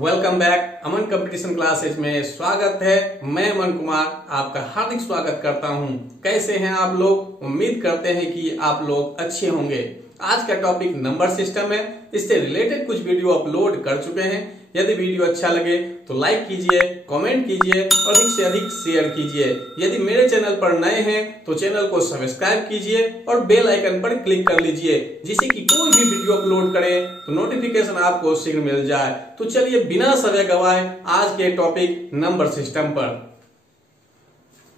Welcome back अमन competition classes में स्वागत है। मैं अमन कुमार आपका हार्दिक स्वागत करता हूं। कैसे हैं आप लोग? उम्मीद करते हैं कि आप लोग अच्छे होंगे। आज का टॉपिक नंबर सिस्टम है। इससे रिलेटेड कुछ वीडियो अपलोड कर चुके हैं। यदि वीडियो अच्छा लगे तो लाइक कीजिए, कमेंट कीजिए और अधिक से अधिक शेयर कीजिए। यदि मेरे चैनल पर नए हैं तो चैनल को सब्सक्राइब कीजिए और बेल आइकन पर क्लिक कर लीजिए, जिससे कि कोई भी वीडियो अपलोड करें तो नोटिफिकेशन आपको शीघ्र मिल जाए। तो चलिए बिना समय गवाए आज के टॉपिक नंबर सिस्टम पर।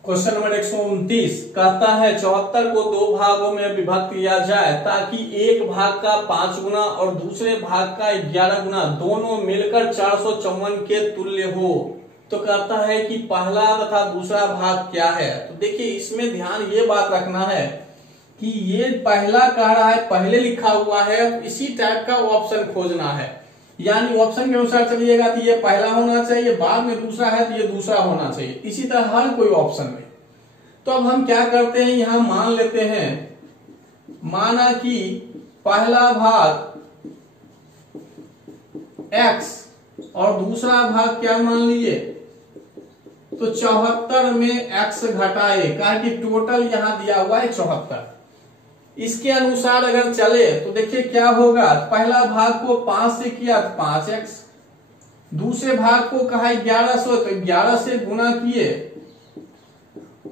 क्वेश्चन नंबर 129 कहता है 74 को दो भागों में विभक्त किया जाए ताकि एक भाग का 5 गुना और दूसरे भाग का 11 गुना दोनों मिलकर 454 के तुल्य हो। तो कहता है कि पहला तथा दूसरा भाग क्या है। तो देखिए इसमें ध्यान ये बात रखना है कि ये पहला कह रहा है, पहले लिखा हुआ है, इसी टाइप का ऑप्शन खोजना है। यानी ऑप्शन के अनुसार चलिएगा तो ये पहला होना चाहिए, बाद में दूसरा है तो ये दूसरा होना चाहिए। इसी तरह हर कोई ऑप्शन में। तो अब हम क्या करते हैं, यहां मान लेते हैं, माना कि पहला भाग x और दूसरा भाग क्या मान लिए, तो 74 में x घटाए, कारण कि टोटल यहां दिया हुआ है 74। इसके अनुसार अगर चले तो देखिए क्या होगा। पहला भाग को 5 से किया तो 5x, दूसरे भाग को कहा 1100 तो 11 से गुना किए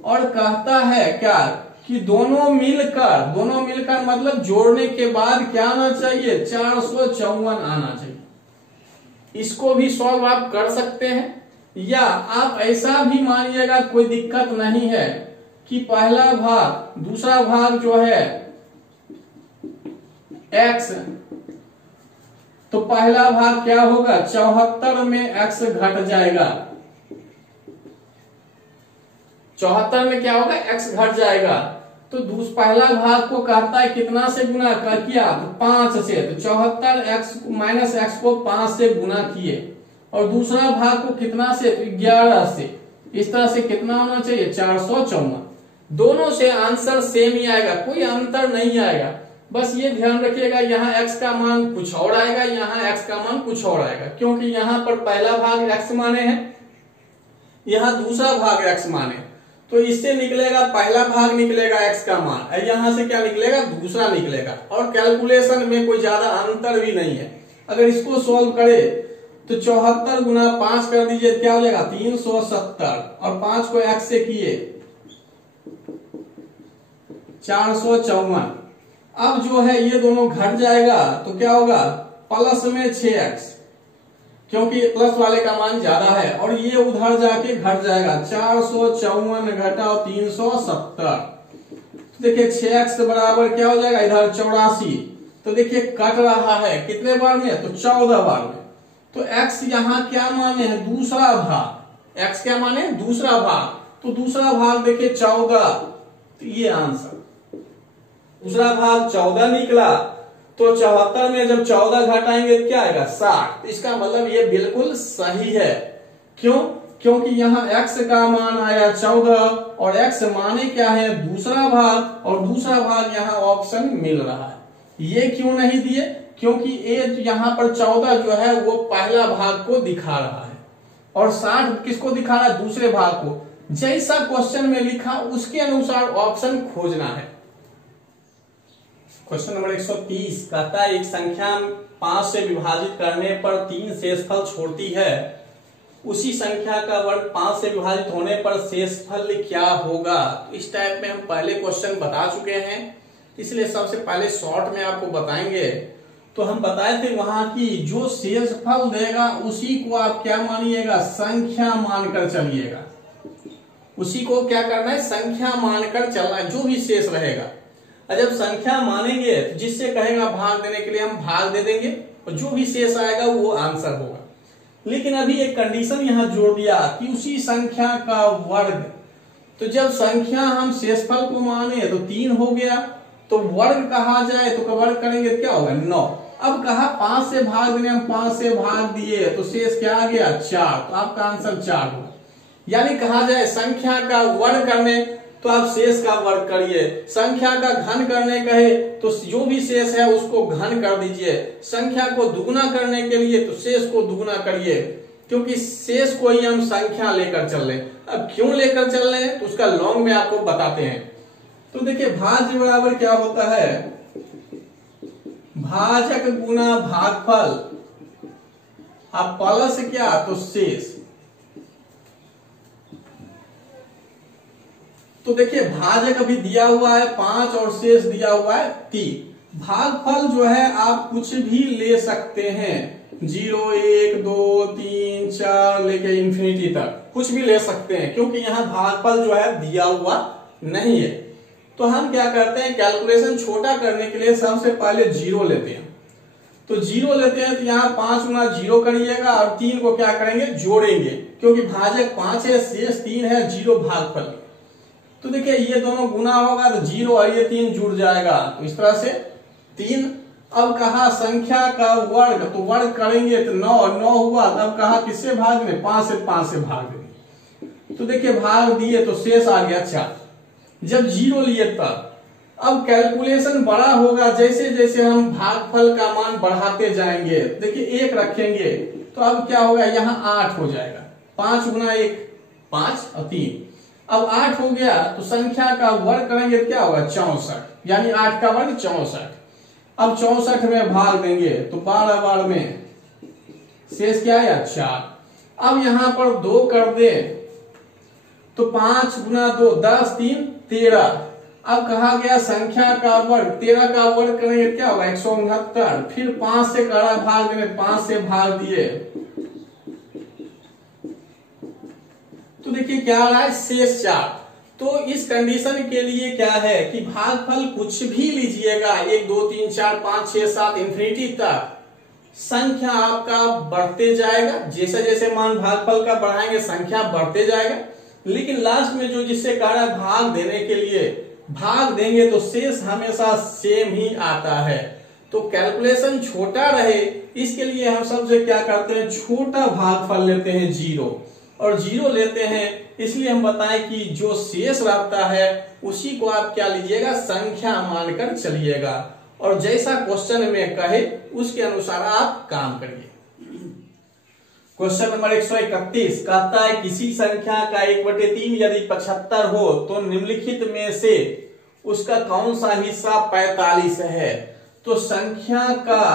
और कहता है क्या कि दोनों मिलकर मतलब जोड़ने के बाद क्या आना चाहिए, 454 आना चाहिए। इसको भी सॉल्व आप कर सकते हैं या आप ऐसा भी मानिएगा, कोई दिक्कत नहीं है, कि पहला भाग दूसरा भाग जो है x, तो पहला भाग क्या होगा, 74 में x घट जाएगा। 74 में क्या होगा, x घट जाएगा। तो पहला भाग को कहता है कितना से गुना कर किया, तो 5 से, तो 74 x माइनस x को 5 से गुना किए और दूसरा भाग को कितना से, तो 11 से। इस तरह से कितना होना चाहिए, 454। दोनों से आंसर सेम ही आएगा, कोई अंतर नहीं आएगा। बस ये ध्यान रखिएगा, यहाँ x का मान कुछ और आएगा, यहाँ x का मान कुछ और आएगा, क्योंकि यहाँ पर पहला भाग x माने हैं, यहाँ दूसरा भाग x माने। तो इससे निकलेगा पहला भाग निकलेगा x का मान, यहाँ से क्या निकलेगा, दूसरा निकलेगा। और कैलकुलेशन में कोई ज्यादा अंतर भी नहीं है। अगर इसको सोल्व करे तो 74 गुना 5 कर दीजिए, क्या हो जाएगा 370 और 5 को x से किए 454। अब जो है ये दोनों घट जाएगा तो क्या होगा, प्लस में 6x, क्योंकि प्लस वाले का मान ज्यादा है, और ये उधर जाके घट जाएगा, 454 घटाओ 370। तो देखिए 6x बराबर क्या हो जाएगा, इधर 84। तो देखिए कट रहा है कितने बार में, तो 14 बार में। तो x यहाँ क्या माने हैं, दूसरा भाग। x क्या माने, दूसरा भाग। तो दूसरा भाग देखिए 14, तो ये आंसर दूसरा भाग 14 निकला। तो 74 में जब 14 घटाएंगे तो क्या आएगा, 60। इसका मतलब ये बिल्कुल सही है। क्यों? क्योंकि यहाँ x का मान आया 14 और x माने क्या है, दूसरा भाग, और दूसरा भाग यहाँ ऑप्शन मिल रहा है। ये क्यों नहीं दिए, क्योंकि ये यहाँ पर 14 जो है वो पहला भाग को दिखा रहा है और 60 किसको दिखा रहा है, दूसरे भाग को। जैसा क्वेश्चन में लिखा उसके अनुसार ऑप्शन खोजना है। क्वेश्चन नंबर 130 कहता है एक संख्या 5 से विभाजित करने पर 3 शेषफल छोड़ती है, उसी संख्या का वर्ग 5 से विभाजित होने पर शेषफल क्या होगा। तो इस टाइप में हम पहले क्वेश्चन बता चुके हैं, इसलिए सबसे पहले शॉर्ट में आपको बताएंगे। तो हम बताए थे वहां की जो शेषफल देगा उसी को आप क्या मानिएगा, संख्या मानकर चलिएगा। उसी को क्या करना है, संख्या मानकर चलना है, जो भी शेष रहेगा। जब संख्या मानेंगे तो जिससे कहेगा भाग देने के लिए हम भाग दे देंगे और जो भी शेष आएगा वो आंसर होगा। लेकिन अभी एक कंडीशन यहाँ जोड़ दिया कि उसी संख्या का वर्ग। तो जब संख्या हम शेषफल को माने तो 3 हो गया, तो वर्ग कहा जाए तो वर्ग करेंगे तो क्या होगा, 9। अब कहा 5 से भाग देने, हम 5 से भाग दिए तो शेष क्या आ गया, 4। तो आपका आंसर 4 होगा। यानी कहा जाए संख्या का वर्ग करने तो आप शेष का वर्ग करिए। संख्या का घन करने कहे तो जो भी शेष है उसको घन कर दीजिए। संख्या को दुगुना करने के लिए तो शेष को दुगुना करिए, क्योंकि शेष को ही हम संख्या लेकर चल रहे हैं। अब क्यों लेकर चल रहे हैं तो उसका लॉन्ग में आपको बताते हैं। तो देखिए भाज्य बराबर क्या होता है, भाजक गुना भागफल, अब प्लस क्या तो शेष। तो देखिए भाजक अभी दिया हुआ है 5 और शेष दिया हुआ है 3। भागफल जो है आप कुछ भी ले सकते हैं, 0, 1, 2, 3, 4 लेके इंफिनिटी तक कुछ भी ले सकते हैं, क्योंकि यहाँ भागफल जो है दिया हुआ नहीं है। तो हम क्या करते हैं, कैलकुलेशन छोटा करने के लिए सबसे पहले 0 लेते हैं। तो 0 लेते हैं तो यहाँ 5 गुना 0 करिएगा और 3 को क्या करेंगे, जोड़ेंगे, क्योंकि भाजक 5 है, शेष 3 है, 0 भागफल। तो देखिए ये दोनों गुना होगा तो 0 और ये 3 जुड़ जाएगा, तो इस तरह से 3। अब कहा संख्या का वर्ग, तो वर्ग करेंगे तो 9 हुआ। अब कहा किससे भाग दें, 5 से भाग देंगे। तो देखिए भाग दिए तो शेष आ गया 4। जब 0 लिए तब अब कैलकुलेशन बड़ा होगा, जैसे जैसे हम भागफल का मान बढ़ाते जाएंगे। देखिए 1 रखेंगे तो अब क्या होगा, यहाँ 8 हो जाएगा। 5 गुना 1 5 और 3, अब 8 हो गया। तो संख्या का वर्ग करेंगे तो क्या होगा, 64, यानी 8 का वर्ग 64। अब 64 में भाग देंगे तो 12 बार में शेष क्या है, 4। अब यहां पर 2 कर दे तो 5 गुना 2 10, 3 13। अब कहा गया संख्या का वर्ग, 13 का वर्ग करेंगे क्या होगा, 169। फिर 5 से करा भाग देंगे, 5 से भाग दिए तो देखिए क्या आ रहा है, शेष 4। तो इस कंडीशन के लिए क्या है कि भागफल कुछ भी लीजिएगा, 1 2 3 4 5 6 7 इंफिनिटी तक, संख्या आपका बढ़ते जाएगा। जैसे जैसे मान भागफल का बढ़ाएंगे संख्या बढ़ते जाएगा, लेकिन लास्ट में जो जिससे कह रहा है भाग देने के लिए, भाग देंगे तो शेष हमेशा सेम ही आता है। तो कैलकुलेशन छोटा रहे इसके लिए हम सबसे क्या करते हैं, छोटा भागफल लेते हैं 0, और 0 लेते हैं इसलिए हम बताएं कि जो शेष रहता है उसी को आप क्या लीजिएगा, संख्या मानकर चलिएगा, और जैसा क्वेश्चन में कहे उसके अनुसार आप काम करिए। क्वेश्चन नंबर 131 कहता है किसी संख्या का 1/3 यदि 75 हो तो निम्नलिखित में से उसका कौन सा हिस्सा 45 है। तो संख्या का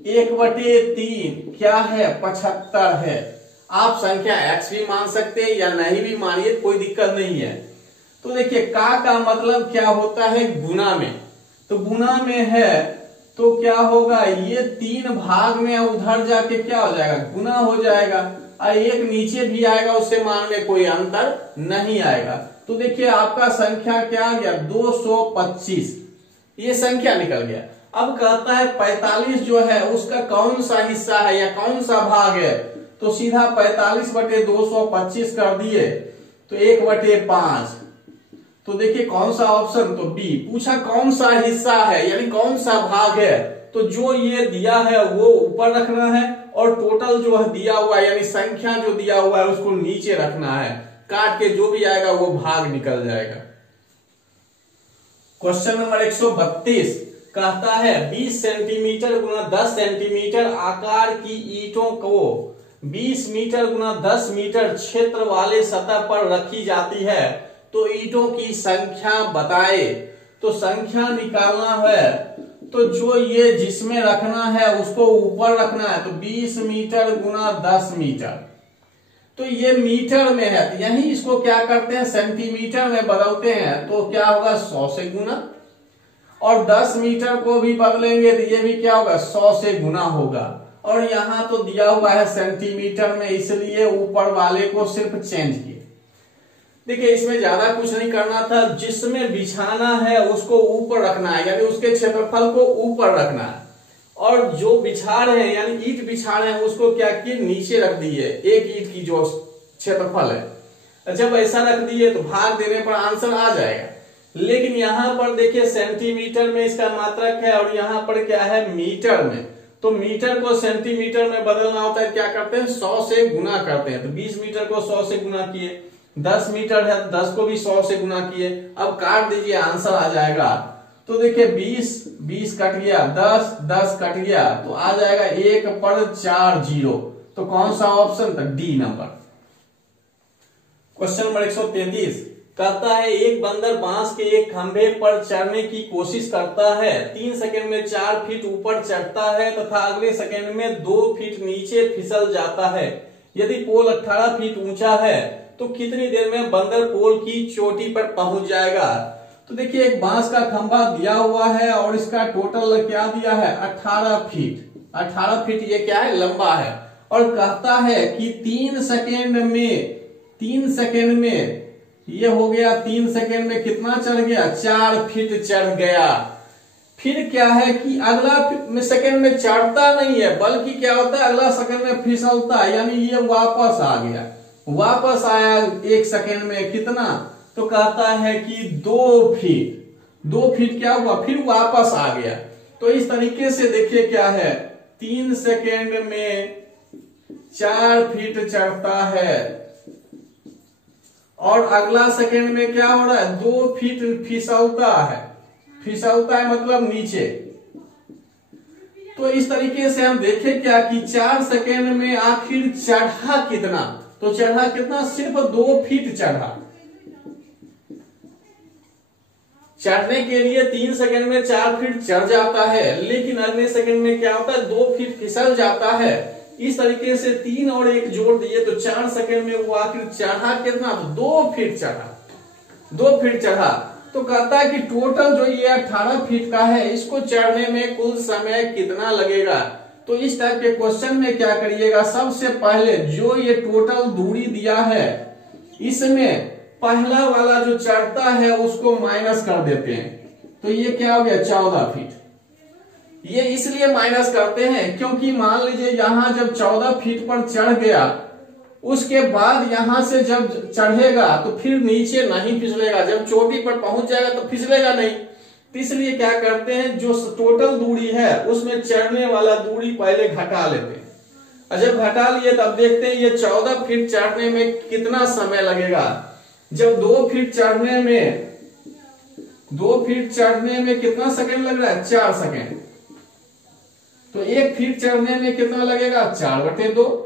1/3 क्या है, 75 है। आप संख्या x भी मान सकते हैं या नहीं भी मानिए, कोई दिक्कत नहीं है। तो देखिए का मतलब क्या होता है, गुना में। तो गुना में है तो क्या होगा, ये 3 भाग में उधर जाके क्या हो जाएगा, गुना हो जाएगा, और 1 नीचे भी आएगा, उससे मान में कोई अंतर नहीं आएगा। तो देखिए आपका संख्या क्या आ गया, 225, ये संख्या निकल गया। अब कहता है 45 जो है उसका कौन सा हिस्सा है या कौन सा भाग है। तो सीधा 45/225 कर दिए तो 1/5। तो देखिए कौन सा ऑप्शन, तो बी। पूछा कौन सा हिस्सा है यानी कौन सा भाग है, तो जो ये दिया है वो ऊपर रखना है, और टोटल जो है दिया हुआ है यानी संख्या जो दिया हुआ है उसको नीचे रखना है। काट के जो भी आएगा वो भाग निकल जाएगा। क्वेश्चन नंबर 132 कहता है 20 सेंटीमीटर गुना 10 सेंटीमीटर आकार की ईंटों को 20 मीटर गुना 10 मीटर क्षेत्र वाले सतह पर रखी जाती है, तो ईंटों की संख्या बताए। तो संख्या निकालना है तो जो ये जिसमें रखना है उसको ऊपर रखना है, तो 20 मीटर गुना 10 मीटर, तो ये मीटर में है तो यही इसको क्या करते हैं, सेंटीमीटर में बदलते हैं। तो क्या होगा, 100 से गुना, और 10 मीटर को भी बदलेंगे तो ये भी क्या होगा, 100 से गुना होगा। और यहां तो दिया हुआ है सेंटीमीटर में, इसलिए ऊपर वाले को सिर्फ चेंज किए। देखिए इसमें ज्यादा कुछ नहीं करना था, जिसमें बिछाना है उसको ऊपर रखना है, यानी उसके क्षेत्रफल को ऊपर रखना है, और जो बिछा रहे हैं यानी ईंट बिछा रहे हैं उसको क्या किए, नीचे रख दिए, एक ईंट की जो क्षेत्रफल है। जब ऐसा रख दिए तो भाग देने पर आंसर आ जाएगा। लेकिन यहाँ पर देखिए सेंटीमीटर में इसका मात्रक है, और यहाँ पर क्या है, मीटर में। तो मीटर को सेंटीमीटर में बदलना होता है, क्या करते हैं, 100 से गुना करते हैं। तो 20 मीटर को 100 से गुना किए 10 मीटर है, 10 को भी 100 से गुना किए। अब काट दीजिए, आंसर आ जाएगा। तो देखिए 20 कट गया, 10 कट गया, तो आ जाएगा 1 पर 4 0। तो कौन सा ऑप्शन था? D number. क्वेश्चन नंबर 133 कहता है एक बंदर बांस के एक खंभे पर चढ़ने की कोशिश करता है। 3 सेकंड में 4 फीट ऊपर चढ़ता है तथा अगले सेकंड में 2 फीट नीचे फिसल जाता है। यदि पोल 18 फीट ऊंचा है तो कितनी देर में बंदर पोल की चोटी पर पहुंच जाएगा? तो देखिए एक बांस का खंभा दिया हुआ है और इसका टोटल क्या दिया है? 18 फीट। 18 फीट ये क्या है? लंबा है। और कहता है कि 3 सेकंड में ये हो गया, 3 सेकंड में कितना चढ़ गया? 4 फीट चढ़ गया। फिर क्या है कि अगला सेकंड में चढ़ता नहीं है, बल्कि क्या होता है? अगला सेकंड में फिसलता है, यानी ये वापस आ गया। वापस आया 1 सेकंड में कितना? तो कहता है कि 2 फीट। 2 फीट क्या हुआ? फिर वापस आ गया। तो इस तरीके से देखिए क्या है, 3 सेकंड में 4 फीट चढ़ता है और अगला सेकंड में क्या हो रहा है? 2 फीट फिसलता है। फिसलता है मतलब नीचे। तो इस तरीके से हम देखें क्या कि 4 सेकंड में आखिर चढ़ा कितना? तो चढ़ा कितना? सिर्फ 2 फीट चढ़ा। चढ़ने के लिए 3 सेकंड में 4 फीट चढ़ जाता है, लेकिन अगले सेकंड में क्या होता है? 2 फीट फिसल जाता है। इस तरीके से 3 और 1 जोड़ दिए तो 4 सेकंड में वो आखिर चढ़ा कितना? 2 फीट चढ़ा। 2 फीट चढ़ा। तो कहता है कि टोटल जो ये 18 फीट का है, इसको चढ़ने में कुल समय कितना लगेगा? तो इस टाइप के क्वेश्चन में क्या करिएगा? सबसे पहले जो ये टोटल दूरी दिया है, इसमें पहला वाला जो चढ़ता है उसको माइनस कर देते हैं। तो ये क्या हो गया? 14 फीट। ये इसलिए माइनस करते हैं क्योंकि मान लीजिए यहां जब 14 फीट पर चढ़ गया, उसके बाद यहां से जब चढ़ेगा तो फिर नीचे नहीं फिसलेगा। जब चोटी पर पहुंच जाएगा तो फिसलेगा नहीं। तो इसलिए क्या करते हैं, जो टोटल दूरी है उसमें चढ़ने वाला दूरी पहले घटा लेते हैं। और जब घटा लिए तब देखते हैं ये 14 फीट चढ़ने में कितना समय लगेगा। जब 2 फीट चढ़ने में कितना सेकंड लग रहा है? 4 सेकंड। तो 1 फीट चढ़ने में कितना लगेगा? 4/2।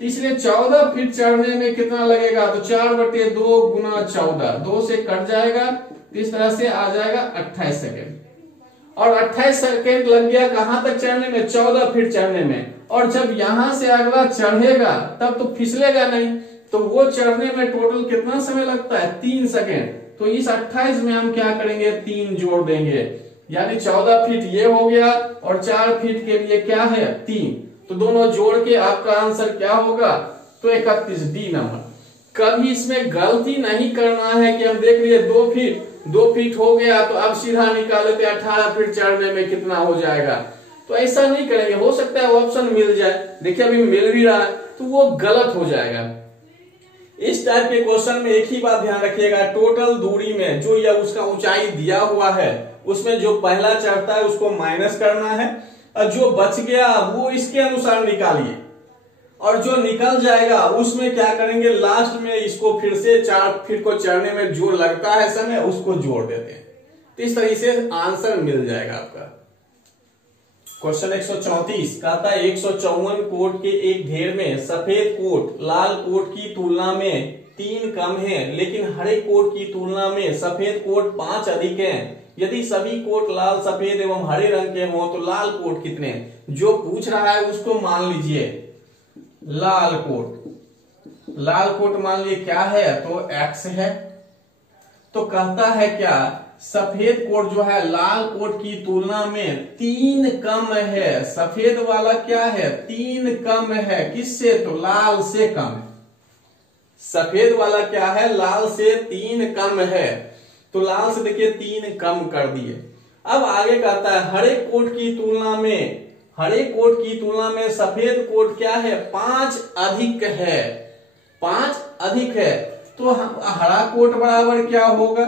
इसलिए 14 फीट चढ़ने में कितना लगेगा? तो 4/2 गुना 14, 2 से कट जाएगा। इस तरह से आ जाएगा 28 सेकंड। और 28 सेकंड लग गया कहां तक चढ़ने में? 14 फीट चढ़ने में। और जब यहां से अगला चढ़ेगा तब तो फिसलेगा नहीं, तो वो चढ़ने में टोटल कितना समय लगता है? 3 सेकंड। तो इस 28 में हम क्या करेंगे? 3 जोड़ देंगे, यानी 14 फीट ये हो गया और 4 फीट के लिए क्या है? 3। तो दोनों जोड़ के आपका आंसर क्या होगा? तो 31, डी नंबर। कभी इसमें गलती नहीं करना है कि हम देख लिए 2 फीट हो गया तो अब सीधा निकालते 18 फीट चढ़ने में कितना हो जाएगा। तो ऐसा नहीं करेंगे। हो सकता है ऑप्शन मिल जाए, देखिए अभी मिल भी रहा है, तो वो गलत हो जाएगा। इस टाइप के क्वेश्चन में एक ही बात ध्यान रखिएगा, टोटल दूरी में जो या उसका ऊंचाई दिया हुआ है उसमें जो पहला चढ़ता है उसको माइनस करना है और जो बच गया वो इसके अनुसार निकालिए। और जो निकल जाएगा उसमें क्या करेंगे? लास्ट में इसको फिर से 4 फीट को चढ़ने में जो लगता है समय उसको जोड़ देते हैं। तो इस तरीके से आंसर मिल जाएगा आपका। क्वेश्चन 134 कहता है 154 कोट के एक ढेर में सफेद कोट लाल कोट की तुलना में 3 कम है, लेकिन हरे कोट की तुलना में सफेद कोट 5 अधिक है। यदि सभी कोट लाल, सफेद एवं हरे रंग के हों तो लाल कोट कितने हैं? जो पूछ रहा है उसको मान लीजिए लाल कोट मान लीजिए क्या है? तो X है। तो कहता है क्या? सफेद कोट जो है लाल कोट की तुलना में 3 कम है। सफेद वाला क्या है? 3 कम है। किससे? तो लाल से कम है। सफेद वाला क्या है? लाल से 3 कम है। तो लाल से देखिए 3 कम कर दिए। अब आगे कहता है हरे कोट की तुलना में सफेद कोट क्या है? 5 अधिक है। 5 अधिक है। तो हरा कोट बराबर क्या होगा?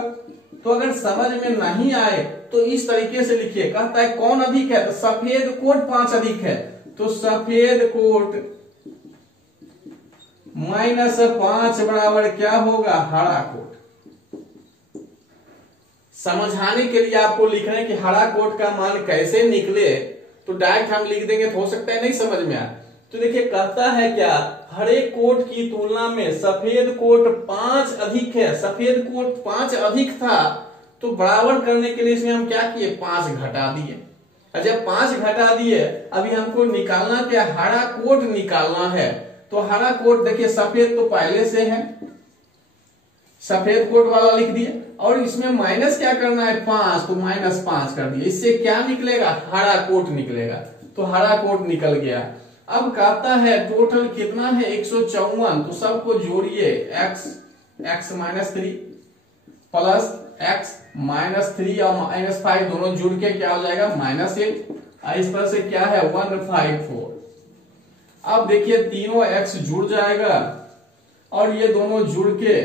तो अगर समझ में नहीं आए तो इस तरीके से लिखिए। कहता है कौन अधिक है? तो सफेद कोट 5 अधिक है। तो सफेद कोट -5 बराबर क्या होगा, हरा कोट। समझाने के लिए आपको लिख रहे हैं कि हरा कोट का मान कैसे निकले, तो डायरेक्ट हम लिख देंगे तो हो सकता है नहीं समझ में आए। तो देखिए कहता है क्या, हरे कोट की तुलना में सफेद कोट 5 अधिक है। सफेद कोट 5 अधिक था, तो बराबर करने के लिए इसमें हम क्या किए, 5 घटा दिए। जब 5 घटा दिए, अभी हमको निकालना क्या, हरा कोट निकालना है। तो हरा कोट देखिए, सफेद तो पहले से है, सफेद कोट वाला लिख दिए, और इसमें माइनस क्या करना है, 5, तो -5 कर दिए। इससे क्या निकलेगा, हरा कोट निकलेगा। तो हरा कोट निकल गया। अब कहता है टोटल कितना है, 154। तो सबको जोड़िए, x -3 प्लस x -3 और -5 दोनों जुड़ के क्या हो जाएगा, -1। इस तरह से क्या है, 154। अब देखिए तीनों x जुड़ जाएगा और ये दोनों जुड़ के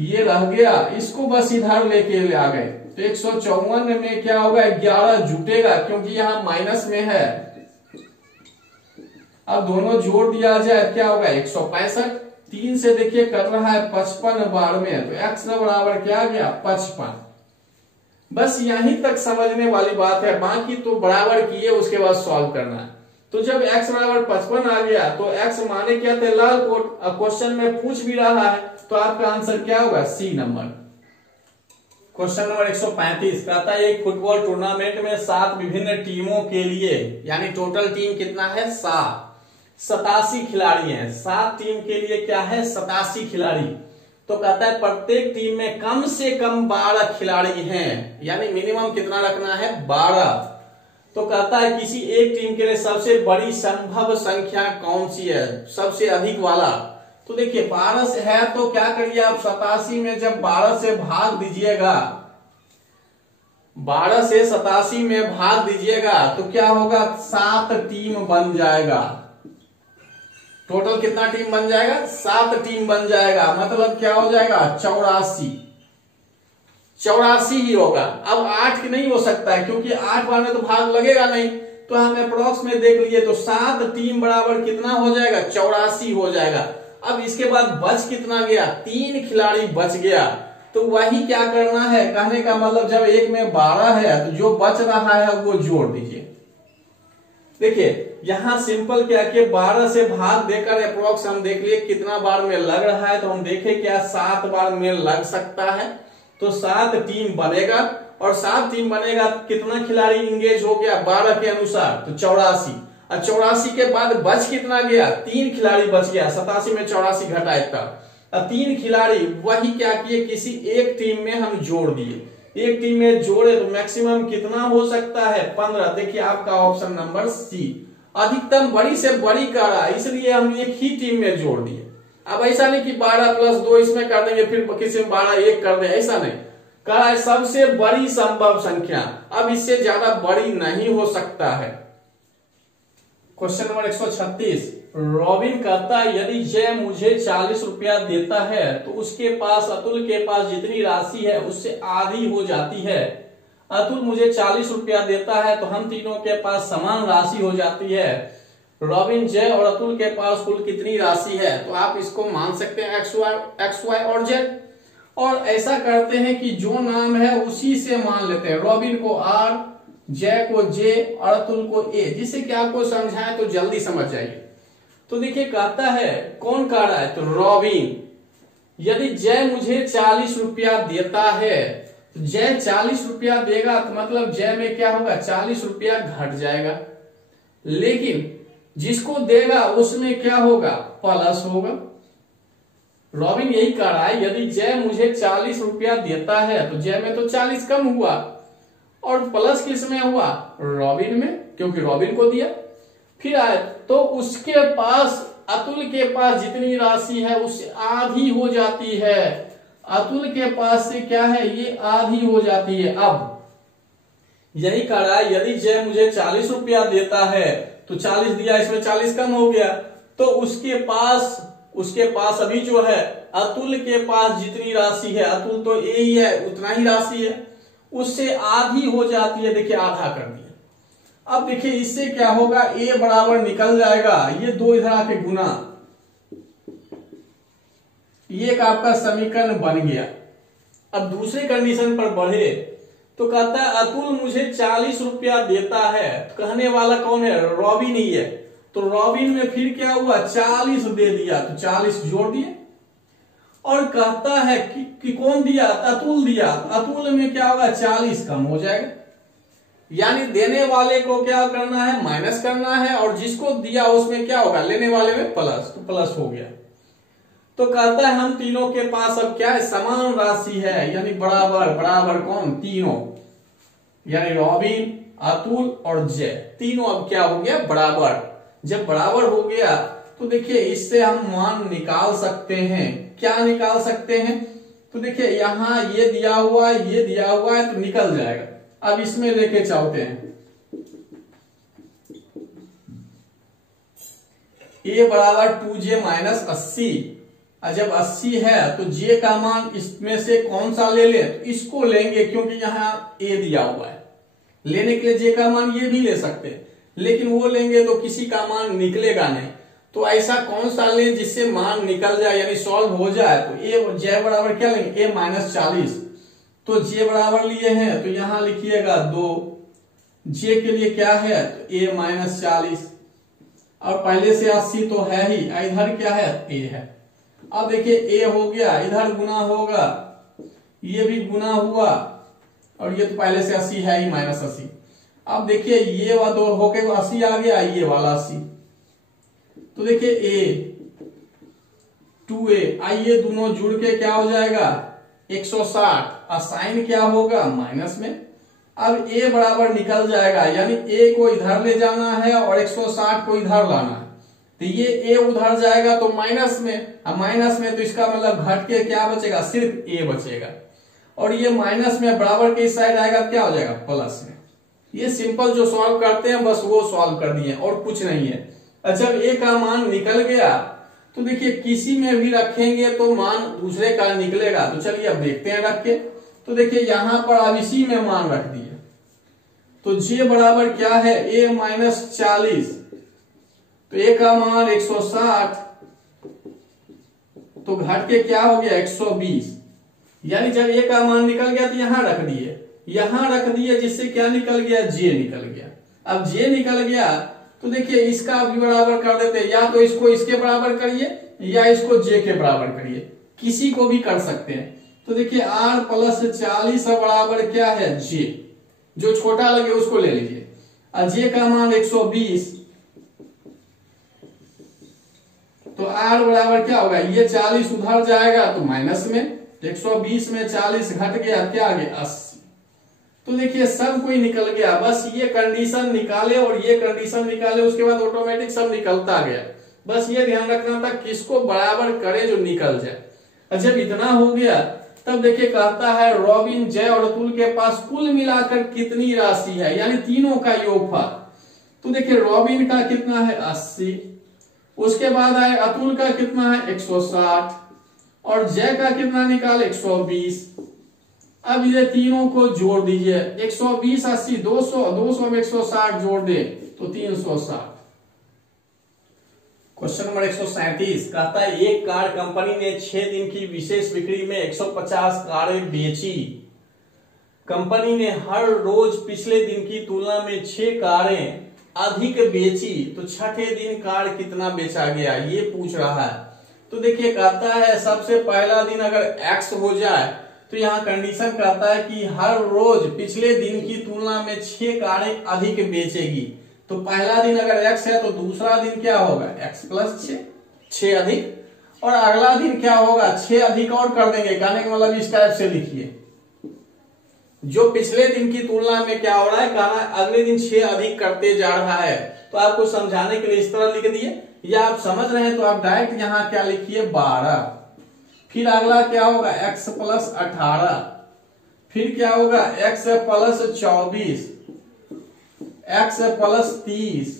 ये रह गया, इसको बस इधर लेके आ गए। तो 154 में क्या होगा, 11 जुटेगा क्योंकि यहां माइनस में है। अब दोनों जोड़ दिया जाए, क्या होगा, 165। 3 से देखिए कर रहा है 55 बार में, तो x बराबर क्या आ गया, 55। बस यहीं तक समझने वाली बात है, बाकी तो बराबर किए उसके बाद सॉल्व करना है। तो जब x बराबर 55 आ गया, तो x माने क्या थे, लाल कोट। अब क्वेश्चन में पूछ भी रहा है, तो आपका आंसर क्या होगा, सी नंबर। क्वेश्चन नंबर 135 कहता है, एक फुटबॉल टूर्नामेंट में 7 विभिन्न टीमों के लिए, यानी टोटल टीम कितना है, 87 खिलाड़ी हैं। 7 टीम के लिए क्या है, 87 खिलाड़ी। तो कहता है प्रत्येक टीम में कम से कम 12 खिलाड़ी हैं, यानी मिनिमम कितना रखना है, 12। तो कहता है किसी एक टीम के लिए सबसे बड़ी संभव संख्या कौन सी है, सबसे अधिक वाला। तो देखिए 12 से है, तो क्या करिए आप, 87 में जब 12 से भाग दीजिएगा, 12 से 87 में भाग दीजिएगा, तो क्या होगा, 7 टीम बन जाएगा। टोटल कितना टीम बन जाएगा, 7 टीम बन जाएगा। मतलब क्या हो जाएगा, 84 ही होगा। अब 8 नहीं हो सकता है, क्योंकि 8 बार में तो भाग लगेगा नहीं। तो हम अप्रोक्स में देख लीजिए, तो 7 टीम बराबर कितना हो जाएगा, 84 हो जाएगा। अब इसके बाद बच कितना गया, 3 खिलाड़ी बच गया। तो वही क्या करना है, कहने का मतलब जब एक में 12 है, तो जो बच रहा है वो जोड़ दीजिए। देखिए यहां सिंपल क्या किया, 12 से भाग देकर अप्रोक्स हम देख लिए कितना बार में लग रहा है। तो हम देखे क्या, 7 बार में लग सकता है। तो 7 टीम बनेगा, और 7 टीम बनेगा, कितना खिलाड़ी इंगेज हो गया 12 के अनुसार, तो 84। और 84 के बाद बच कितना गया, 3 खिलाड़ी बच गया। 87 में 84 घटा इतना, 3 खिलाड़ी वही क्या किए, किसी एक टीम में हम जोड़ दिए। एक टीम में जोड़े तो मैक्सिमम कितना हो सकता है, 15। देखिए आपका ऑप्शन नंबर सी, अधिकतम बड़ी से बड़ी कर रहा है, इसलिए हम एक ही टीम में जोड़ दिए। अब ऐसा नहीं कि 12 + 2 इसमें कर देंगे, फिर किसी में 12 1 कर दें, ऐसा नहीं कहा है। सबसे बड़ी संभव संख्या, अब इससे ज्यादा बड़ी नहीं हो सकता है। क्वेश्चन नंबर 136, रॉबिन कहता है यदि जय मुझे 40 रुपया देता है तो उसके पास अतुल के पास जितनी राशि है उससे आधी हो जाती है। अतुल मुझे 40 रुपया देता है तो हम तीनों के पास समान राशि हो जाती है। रॉबिन, जय और अतुल के पास कुल कितनी राशि है। तो आप इसको मान सकते हैं एक्स वाई और जेड, और ऐसा करते हैं कि जो नाम है उसी से मान लेते हैं। रॉबिन को आर, जय को जे और अतुल को ए, जिससे कि आपको समझाएं तो जल्दी समझ जाइए। तो देखिए कहता है, कौन कह रहा है, तो रॉबिन, यदि जय मुझे 40 रुपया देता है, तो जय 40 रुपया देगा, तो मतलब जय में क्या होगा, 40 रुपया घट जाएगा। लेकिन जिसको देगा उसमें क्या होगा, प्लस होगा। रॉबिन यही कह रहा है, यदि जय मुझे 40 रुपया देता है तो जय में तो 40 कम हुआ, और प्लस किस में हुआ, रॉबिन में, क्योंकि रॉबिन को दिया। फिर आए तो उसके पास, अतुल के पास जितनी राशि है उससे आधी हो जाती है। अतुल के पास से क्या है, ये आधी हो जाती है। अब यही कह रहा है, यदि जय मुझे 40 रुपया देता है तो 40 दिया, इसमें 40 कम हो गया, तो उसके पास अभी जो है, अतुल के पास जितनी राशि है, अतुल तो यही है, उतना ही राशि है, उससे आधी हो जाती है। देखिए आधा कर दिया, अब देखिए इससे क्या होगा, a बराबर निकल जाएगा, ये दो इधर आके गुना, ये एक आपका समीकरण बन गया। अब दूसरे कंडीशन पर बढ़े तो कहता है अतुल मुझे 40 रुपया देता है। तो कहने वाला कौन है, रॉबिन ही है। तो रॉबिन में फिर क्या हुआ, 40 दे दिया, तो 40 जोड़ दिए। और कहता है कि कौन दिया, अतुल दिया। अतुल में क्या होगा, 40 कम हो जाएगा, यानी देने वाले को क्या करना है, माइनस करना है, और जिसको दिया उसमें क्या होगा, लेने वाले में प्लस, तो प्लस हो गया। तो कहता है हम तीनों के पास अब क्या है, समान राशि है, यानी बराबर, बराबर कौन, तीनों, यानी रॉबिन, अतुल और जय, तीनों अब क्या हो गया, बराबर। जब बराबर हो गया तो देखिए इससे हम मान निकाल सकते हैं। क्या निकाल सकते हैं, तो देखिए यहां ये दिया हुआ है, ये दिया हुआ है, तो निकल जाएगा। अब इसमें लेके चलते हैं, a बराबर 2j माइनस 80। जब 80 है तो j का मान इसमें से कौन सा ले ले, तो इसको लेंगे, क्योंकि यहाँ a दिया हुआ है। लेने के लिए j का मान ये भी ले सकते हैं, लेकिन वो लेंगे तो किसी का मान निकलेगा नहीं। तो ऐसा कौन सा ले जिससे मान निकल जाए, यानी सॉल्व हो जाए। तो a j बराबर क्या लेंगे, a माइनस 40। तो j बराबर लिए हैं, तो यहां लिखिएगा 2, j के लिए क्या है, तो a माइनस 40, और पहले से 80 तो है ही, इधर क्या है, a है। अब देखिए a हो गया, इधर गुना होगा, ये भी गुना हुआ, और ये तो पहले से 80 है ही, माइनस 80। अब देखिए ये वाला दो होके 80 आ गया, ये वाला 80। तो देखिए a 2a, आइए दोनों जुड़ के क्या हो जाएगा, 160, और साइन क्या होगा, माइनस में। अब a बराबर निकल जाएगा, यानी a को इधर ले जाना है और 160 को इधर लाना है। तो ये a उधर जाएगा तो माइनस में, अब माइनस में तो इसका मतलब घट के क्या बचेगा, सिर्फ a बचेगा। और ये माइनस में बराबर के इस साइड आएगा, क्या हो जाएगा, प्लस में। ये सिंपल जो सॉल्व करते हैं बस वो सॉल्व कर दिए, और कुछ नहीं है। जब a का मान निकल गया तो देखिए किसी में भी रखेंगे तो मान दूसरे का निकलेगा। तो चलिए अब देखते हैं रख के। तो देखिए यहां पर अब इसी में मान रख दिए, तो j बराबर क्या है, a माइनस 40, तो a का मान 160, तो घट के क्या हो गया, 120। यानी जब a का मान निकल गया तो यहां रख दिए, यहां रख दिए, जिससे क्या निकल गया, j निकल गया। अब j निकल गया तो देखिए इसका भी बराबर कर देते, या तो इसको इसके बराबर करिए या इसको j के बराबर करिए, किसी को भी कर सकते हैं। तो देखिए r प्लस 40 बराबर क्या है, j, जो छोटा लगे उसको ले लीजिए। और j का मान 120, तो r बराबर क्या होगा, ये 40 उधर जाएगा तो माइनस में, 120 में 40 घट गया, क्या आ गया, 80। तो देखिए सब कोई निकल गया, बस ये कंडीशन निकाले और ये कंडीशन निकाले, उसके बाद ऑटोमेटिक सब निकलता गया। बस ये ध्यान रखना था किसको बराबर करे जो निकल जाए। जब इतना हो गया तब देखिए कहता है रॉबिन, जय और अतुल के पास कुल मिलाकर कितनी राशि है, यानी तीनों का योगफल। तो देखिए रॉबिन का कितना है, 80, उसके बाद आए अतुल का कितना है, 160, और जय का कितना निकाले, 120। अब ये तीनों को जोड़ दीजिए, 120 80 200, 200 में 160 जोड़ दे तो 360। क्वेश्चन नंबर 137 कहता है एक कार कंपनी ने 6 दिन की विशेष बिक्री में 150 कारें बेची। कंपनी ने हर रोज पिछले दिन की तुलना में 6 कारें अधिक बेची, तो छठे दिन कार कितना बेचा गया, ये पूछ रहा है। तो देखिए कहता है सबसे पहला दिन अगर x हो जाए तो यहाँ कंडीशन कहता है कि हर रोज पिछले दिन की तुलना में 6 कारें अधिक बेचेगी। तो पहला दिन अगर x है तो दूसरा दिन क्या होगा, x प्लस 6 अधिक, और अगला दिन क्या होगा, 6 अधिक और कर देंगे। कहने का मतलब इस टाइप से लिखिए, जो पिछले दिन की तुलना में क्या हो रहा है, कहना अगले दिन 6 अधिक करते जा रहा है। तो आपको समझाने के लिए इस तरह लिख दिए, या आप समझ रहे हैं तो आप डायरेक्ट यहाँ क्या लिखिए, 12। फिर अगला क्या होगा, x प्लस 18, फिर क्या होगा, x प्लस 24, x प्लस 30।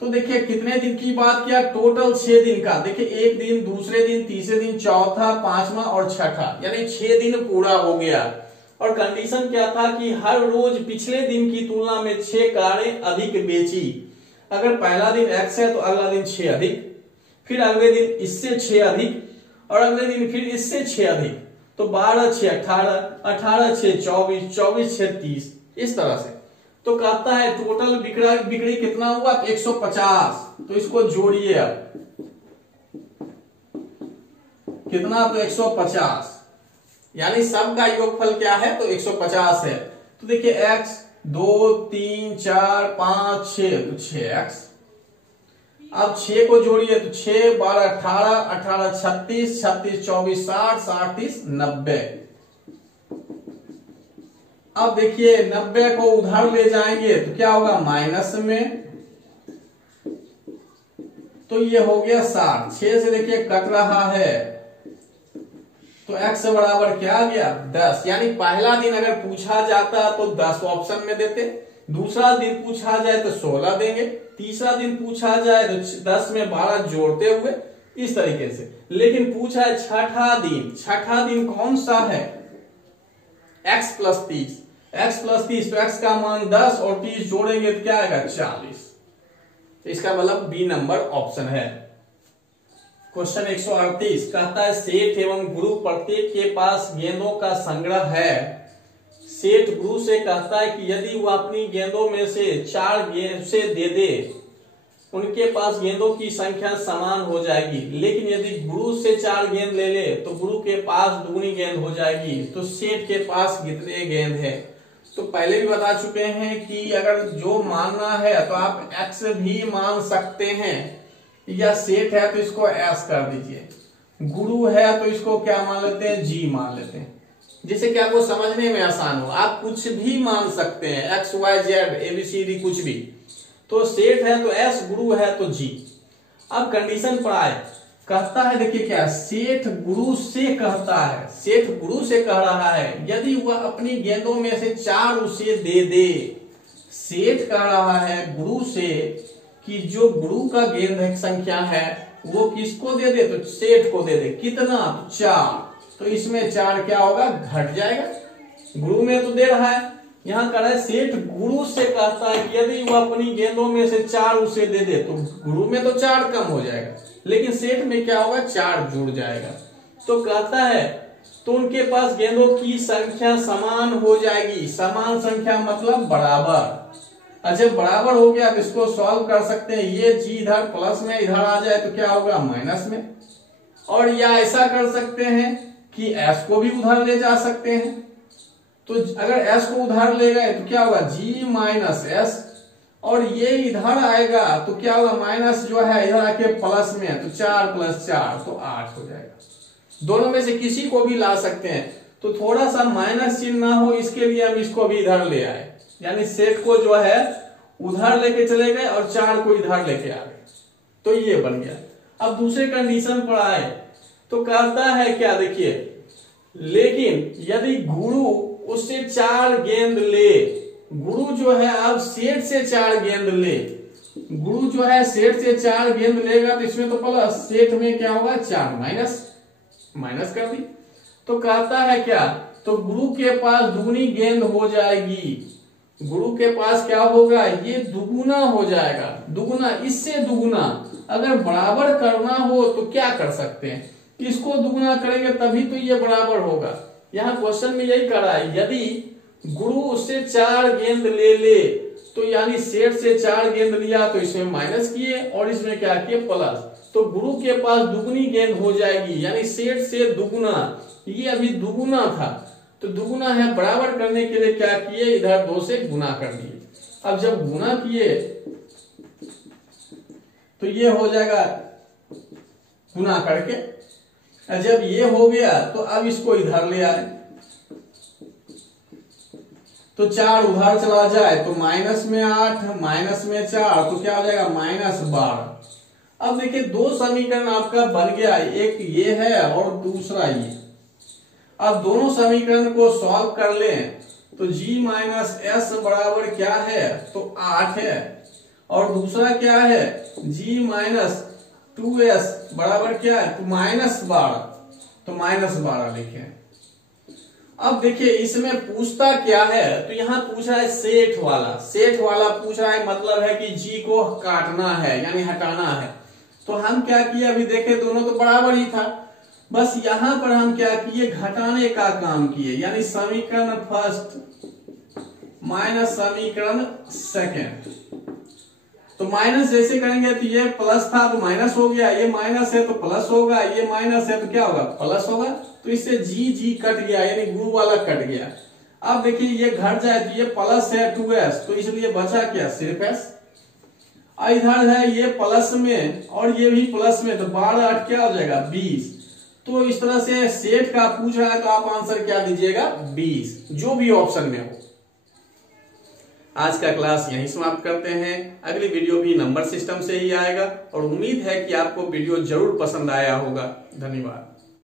तो देखिए कितने दिन की बात किया, टोटल 6 दिन का। देखिए एक दिन, दूसरे दिन, तीसरे दिन, चौथा, पांचवा और छठा, यानी 6 दिन पूरा हो गया। और कंडीशन क्या था कि हर रोज पिछले दिन की तुलना में 6 कारें अधिक बेची। अगर पहला दिन x है तो अगला दिन 6 अधिक, फिर अगले दिन इससे 6 अधिक और अगले दिन फिर इससे 6 अधिक, तो 12 6 18, 18 6 24, 24 6 30, इस तरह से। तो कहता है टोटल बिक्री कितना हुआ, तो 150। तो इसको जोड़िए अब, कितना, तो 150, यानी सबका योगफल क्या है, तो 150 है। तो देखिए x 2 3 4 5 6, तो 6x। अब 6 को जोड़िए तो 6 12 18, 18 36, 36 24 60, 60 30 90। अब देखिए 90 को उधर ले जाएंगे तो क्या होगा, माइनस में, तो ये हो गया 60। 6 से देखिए कट रहा है, तो x बराबर क्या आ गया, 10। यानी पहला दिन अगर पूछा जाता तो 10 ऑप्शन में देते, दूसरा दिन पूछा जाए तो 16 देंगे, तीसरा दिन पूछा जाए तो 10 में 12 जोड़ते हुए, इस तरीके से। लेकिन पूछा है छठा दिन, छठा दिन कौन सा है, x प्लस 30, x प्लस 30, तो x का मान 10 और 30 जोड़ेंगे तो क्या आएगा, 40। तो इसका मतलब बी नंबर ऑप्शन है। क्वेश्चन 138 कहता है सेठ एवं गुरु प्रत्येक के पास गेंदों का संग्रह है। सेठ गुरु से कहता है कि यदि वह अपनी गेंदों में से 4 गेंद से दे दे, उनके पास गेंदों की संख्या समान हो जाएगी। लेकिन यदि गुरु से 4 गेंद ले ले तो गुरु के पास दुगनी गेंद हो जाएगी। तो सेठ के पास कितने गेंद है। तो पहले भी बता चुके हैं कि अगर जो मानना है तो आप x भी मान सकते हैं, या सेठ है तो इसको s कर दीजिए, गुरु है तो इसको क्या मान लेते हैं, g मान लेते हैं, जिससे कि आपको समझने में आसान हो। आप कुछ भी मान सकते हैं, x y z ABCD कुछ भी। तो सेठ है तो s, गुरु है तो g। अब कंडीशन पर आए, कहता है देखिए क्या, सेठ गुरु से कहता है, सेठ गुरु से कह रहा है यदि वह अपनी गेंदों में से 4 उसे दे दे। सेठ कह रहा है गुरु से कि जो गुरु का गेंद संख्या है वो किसको दे दे, तो सेठ को दे दे। कितना, तो 4। तो इसमें 4 क्या होगा, घट जाएगा, गुरु में तो दे रहा है, यहाँ कह रहा है सेठ गुरु से कहता है कि यदि वो अपनी गेंदों में से 4 उसे दे दे, तो गुरु में तो 4 कम हो जाएगा, लेकिन सेठ में क्या होगा, 4 जुड़ जाएगा। तो कहता है तो उनके पास गेंदों की संख्या समान हो जाएगी। समान संख्या मतलब बराबर। अच्छा, बराबर हो गया तो इसको सॉल्व कर सकते हैं। ये जी इधर प्लस में, इधर आ जाए तो क्या होगा, माइनस में। और या ऐसा कर सकते हैं कि s को भी उधर ले जा सकते हैं। तो अगर s को उधर ले गए तो क्या होगा, g माइनस s, और ये इधर आएगा तो क्या होगा, माइनस जो है इधर आके प्लस में, तो 4 + 4 तो 8 हो जाएगा। दोनों में से किसी को भी ला सकते हैं। तो थोड़ा सा माइनस चिन्ह ना हो इसके लिए हम इसको भी इधर ले आए, यानी सेठ को जो है उधर लेके चले गए और 4 को इधर लेके आ गए, तो ये बन गया। अब दूसरे कंडीशन पर आए तो कहता है क्या, देखिए, लेकिन यदि गुरु उससे 4 गेंद ले, गुरु जो है अब सेठ से 4 गेंद ले, गुरु जो है सेठ से 4 गेंद लेगा तो इसमें तो प्लस, सेठ में क्या होगा, 4 माइनस कर दी। तो कहता है क्या, तो गुरु के पास दुगनी गेंद हो जाएगी। गुरु के पास क्या होगा, ये दुगुना हो जाएगा, दुगुना, इससे दुगुना। अगर बराबर करना हो तो क्या कर सकते हैं, किसको दुगुना करेंगे तभी तो ये बराबर होगा। यहाँ क्वेश्चन में यही कर रहा है, यदि गुरु उससे 4 गेंद ले ले, तो यानी सेठ से 4 गेंद लिया तो इसमें माइनस किए और इसमें क्या किए, प्लस। तो गुरु के पास दुगनी गेंद हो जाएगी, यानी सेठ से दुगुना। ये अभी दुगुना था, तो दुगुना है, बराबर करने के लिए क्या किए, इधर 2 से गुना कर दिए। अब जब गुना किए तो ये हो जाएगा गुना करके। जब ये हो गया तो अब इसको इधर ले आए, तो 4 उधर चला जाए तो माइनस में 8, माइनस में 4, तो क्या हो जाएगा, -12। अब देखिए 2 समीकरण आपका बन गया, एक ये है और दूसरा ये। अब दोनों समीकरण को सॉल्व कर लें तो g माइनस s बराबर क्या है, तो 8 है, और दूसरा क्या है, g माइनस 2s बराबर क्या है, तो -12, तो -12 लिखे। अब देखिए इसमें पूछता क्या है, तो यहाँ पूछ रहा है सेठ वाला। सेठ वाला पूछ रहा है मतलब है कि जी को काटना है यानी हटाना है। तो हम क्या किए, अभी देखे दोनों तो बराबर ही था, बस यहां पर हम क्या किए, घटाने का काम किए, यानी समीकरण फर्स्ट माइनस समीकरण सेकेंड। तो माइनस जैसे करेंगे तो ये प्लस था तो माइनस हो गया, ये माइनस है तो प्लस होगा, ये माइनस है तो क्या होगा, प्लस होगा। तो इससे जी जी कट गया यानी गुरु वाला कट गया। अब देखिए ये घट जाए तो ये प्लस है 2s, तो इसलिए बचा क्या, सिर्फ s। इधर है ये प्लस में और ये भी प्लस में, तो 12 8 क्या हो जाएगा 20। तो इस तरह से सेठ का पूछ रहा है तो आप आंसर क्या दीजिएगा, 20, जो भी ऑप्शन में हो। आज का क्लास यहीं समाप्त करते हैं। अगली वीडियो भी नंबर सिस्टम से ही आएगा और उम्मीद है कि आपको वीडियो जरूर पसंद आया होगा। धन्यवाद।